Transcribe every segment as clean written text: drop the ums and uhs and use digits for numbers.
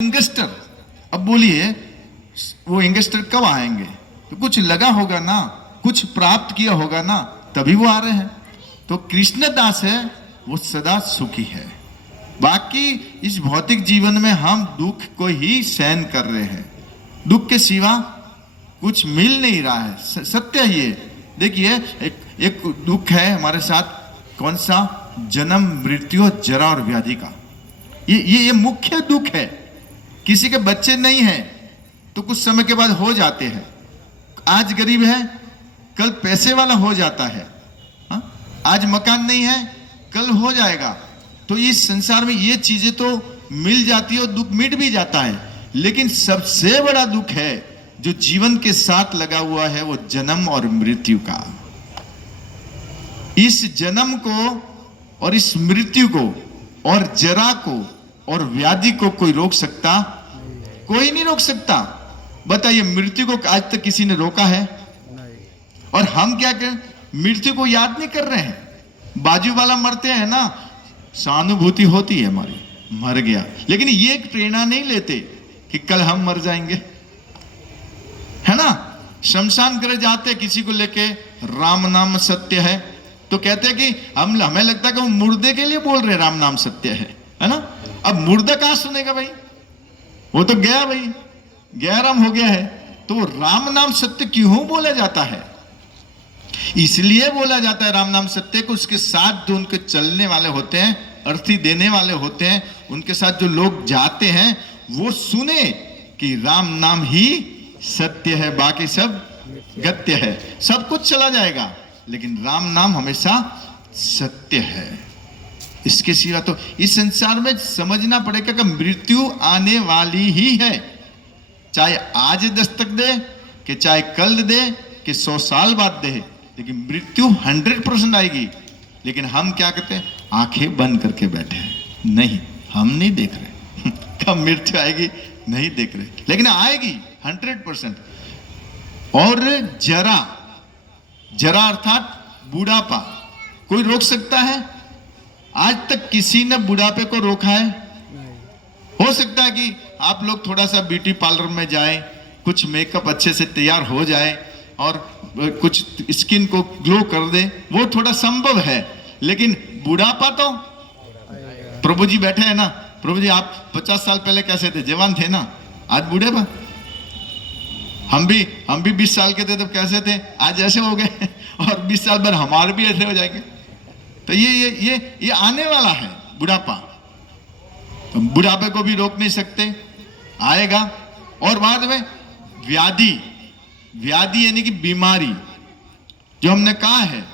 Youngster, अब बोलिए वो यंगस्टर कब आएंगे? तो कुछ लगा होगा ना, कुछ प्राप्त किया होगा ना, तभी वो आ रहे हैं। तो कृष्णदास है वो सदा सुखी है। बाकी इस भौतिक जीवन में हम दुख को ही सहन कर रहे हैं, दुख के सिवा कुछ मिल नहीं रहा है। सत्य ही है। देखिए एक दुख है हमारे साथ, कौन सा? जन्म, मृत्यु, जरा और व्याधि का। ये मुख्य दुख है। किसी के बच्चे नहीं हैं तो कुछ समय के बाद हो जाते हैं। आज गरीब है, कल पैसे वाला हो जाता है। हा? आज मकान नहीं है, कल हो जाएगा। तो इस संसार में ये चीजें तो मिल जाती है और दुख मिट भी जाता है। लेकिन सबसे बड़ा दुख है जो जीवन के साथ लगा हुआ है, वो जन्म और मृत्यु का। इस जन्म को और इस मृत्यु को और जरा को और व्याधि को कोई रोक सकता? कोई नहीं रोक सकता। बताइए, मृत्यु को आज तक किसी ने रोका है? और हम क्या करें? मृत्यु को याद नहीं कर रहे हैं। बाजू वाला मरते हैं ना, सहानुभूति होती है हमारी, मर गया, लेकिन ये एक प्रेरणा नहीं लेते कि कल हम मर जाएंगे, है ना। शमशान घर जाते किसी को लेके, राम नाम सत्य है, तो कहते हैं कि हमें लगता है कि वो मुर्दे के लिए बोल रहे राम नाम सत्य है ना। अब मुर्दा कहां सुनेगा भाई? वो तो गया भाई, गया राम हो गया है। तो राम नाम सत्य क्यों बोला जाता है? इसलिए बोला जाता है राम नाम सत्य को, उसके साथ जो उनके चलने वाले होते हैं, अर्थी देने वाले होते हैं, उनके साथ जो लोग जाते हैं वो सुने कि राम नाम ही सत्य है, बाकी सब गत्य है। सब कुछ चला जाएगा लेकिन राम नाम हमेशा सत्य है। इसके सिवा तो इस संसार में समझना पड़ेगा कि मृत्यु आने वाली ही है। चाहे आज दस्तक दे, कि चाहे कल दे, कि 100 साल बाद दे, लेकिन मृत्यु 100% आएगी। लेकिन हम क्या कहते हैं? आंखें बंद करके बैठे हैं, नहीं हम नहीं देख रहे कब मृत्यु आएगी, नहीं देख रहे, लेकिन आएगी 100%। और जरा, जरा अर्थात बुढ़ापा, कोई रोक सकता है? आज तक किसी ने बुढ़ापे को रोका है? हो सकता है कि आप लोग थोड़ा सा ब्यूटी पार्लर में जाएं, कुछ मेकअप अच्छे से तैयार हो जाए और कुछ स्किन को ग्लो कर दे, वो थोड़ा संभव है। लेकिन बुढ़ापा तो, प्रभु जी बैठे हैं ना, प्रभु जी आप 50 साल पहले कैसे थे? जवान थे ना, आज बूढ़े बा। हम भी 20 साल के थे तब कैसे थे? आज ऐसे हो गए और 20 साल बाद हमारे भी ऐसे हो जाएंगे। तो ये आने वाला है बुढ़ापा। तो बुढ़ापे को भी रोक नहीं सकते, आएगा। और बाद में व्याधि, व्याधि यानी कि बीमारी, जो हमने कहा है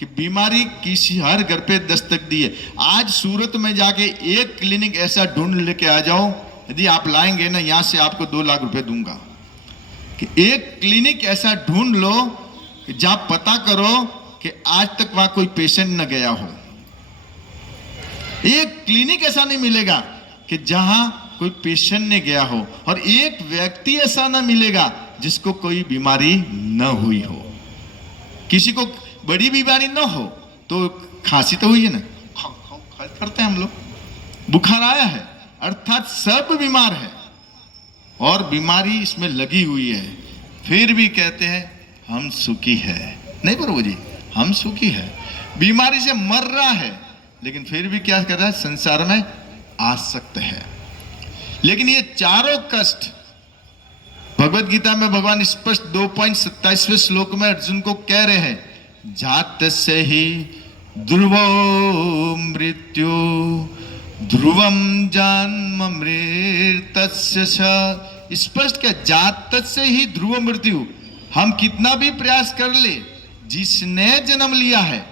कि बीमारी किसी हर घर पे दस्तक दी है। आज सूरत में जाके एक क्लिनिक ऐसा ढूंढ लेके आ जाओ, यदि आप लाएंगे ना, यहां से आपको 2 लाख रुपए दूंगा, कि एक क्लिनिक ऐसा ढूंढ लो कि जहां पता करो कि आज तक वहां कोई पेशेंट न गया हो। एक क्लिनिक ऐसा नहीं मिलेगा कि जहां कोई पेशेंट ने गया हो, और एक व्यक्ति ऐसा ना मिलेगा जिसको कोई बीमारी न हुई हो। किसी को बड़ी बीमारी न हो तो खांसी तो हुई है ना, करते हैं हम लोग, बुखार आया है, अर्थात सब बीमार है और बीमारी इसमें लगी हुई है, फिर भी कहते हैं हम सुखी है। नहीं प्रभु जी, हम सुखी है। बीमारी से मर रहा है लेकिन फिर भी क्या कर रहा है? संसार में आसक्त है। लेकिन ये चारों कष्ट भगवत गीता में भगवान स्पष्ट 2.27वें श्लोक में अर्जुन को कह रहे हैं, जातस्य ही ध्रुवो मृत्यु ध्रुवम जन्म मृतस्य च। स्पष्ट क्या? जातस्य ही ध्रुव मृत्यु। हम कितना भी प्रयास कर ले, जिसने जन्म लिया है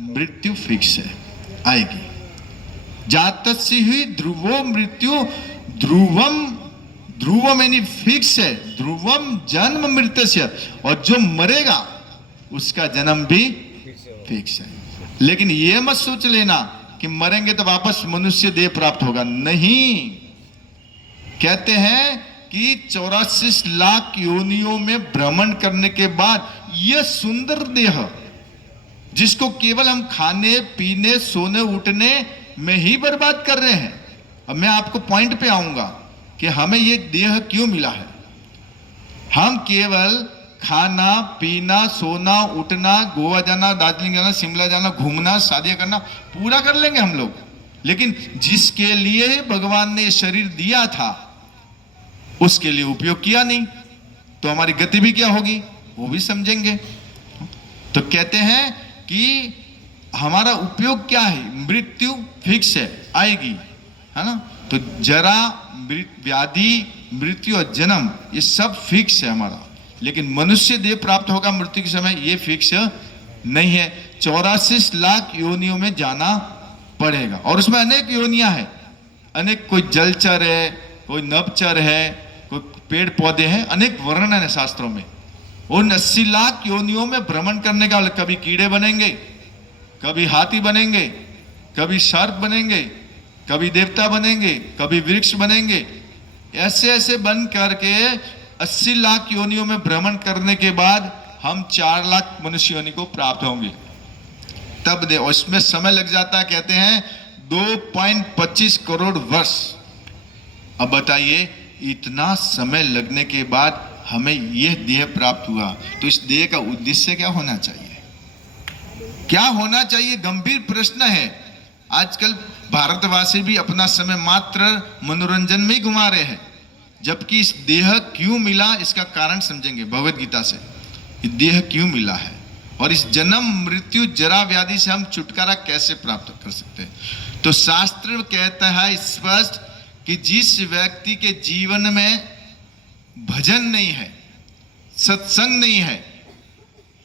मृत्यु फिक्स है, आएगी। जातस्य ही ध्रुवो मृत्यु ध्रुवम, ध्रुवम यानी फिक्स है, ध्रुवम जन्म मृतस्य, और जो मरेगा उसका जन्म भी फिक्स है। लेकिन यह मत सोच लेना कि मरेंगे तो वापस मनुष्य देह प्राप्त होगा, नहीं। कहते हैं कि 84 लाख योनियों में भ्रमण करने के बाद यह सुंदर देह, जिसको केवल हम खाने पीने सोने उठने में ही बर्बाद कर रहे हैं। अब मैं आपको पॉइंट पे आऊंगा कि हमें ये देह क्यों मिला है। हम केवल खाना पीना सोना उठना गोवा जाना दार्जिलिंग जाना शिमला जाना घूमना शादियां करना पूरा कर लेंगे हम लोग, लेकिन जिसके लिए भगवान ने शरीर दिया था उसके लिए उपयोग किया नहीं, तो हमारी गति भी क्या होगी वो भी समझेंगे। तो कहते हैं कि हमारा उपयोग क्या है, मृत्यु फिक्स है, आएगी, है ना। तो जरा व्याधि मृत्यु और जन्म ये सब फिक्स है हमारा, लेकिन मनुष्य देह प्राप्त होगा मृत्यु के समय ये फिक्स नहीं है। 84 लाख योनियों में जाना पड़ेगा और उसमें अनेक योनियां हैं, अनेक, कोई जलचर है, कोई नभचर है, कोई पेड़ पौधे हैं, अनेक वर्णन है शास्त्रों में। उन 80 लाख योनियों में भ्रमण करने का, कभी कीड़े बनेंगे, कभी हाथी बनेंगे, कभी सर्प बनेंगे, कभी देवता बनेंगे, कभी वृक्ष बनेंगे, ऐसे ऐसे बन करके 80 लाख योनियों में भ्रमण करने के बाद हम 4 लाख मनुष्य योनि को प्राप्त होंगे। तब दे उसमें समय लग जाता है, कहते हैं 2.25 करोड़ वर्ष। अब बताइए इतना समय लगने के बाद हमें यह देह प्राप्त हुआ, तो इस देह का उद्देश्य क्या होना चाहिए, क्या होना चाहिए, गंभीर प्रश्न है। आजकल भारतवासी भी अपना समय मात्र मनोरंजन में ही घुमा रहे हैं, जबकि इस देह क्यों मिला इसका कारण समझेंगे भगवद गीता से। ये देह क्यों मिला है और इस जन्म मृत्यु जरा व्याधि से हम छुटकारा कैसे प्राप्त कर सकते हैं। तो शास्त्र कहता है स्पष्ट कि जिस व्यक्ति के जीवन में भजन नहीं है, सत्संग नहीं है,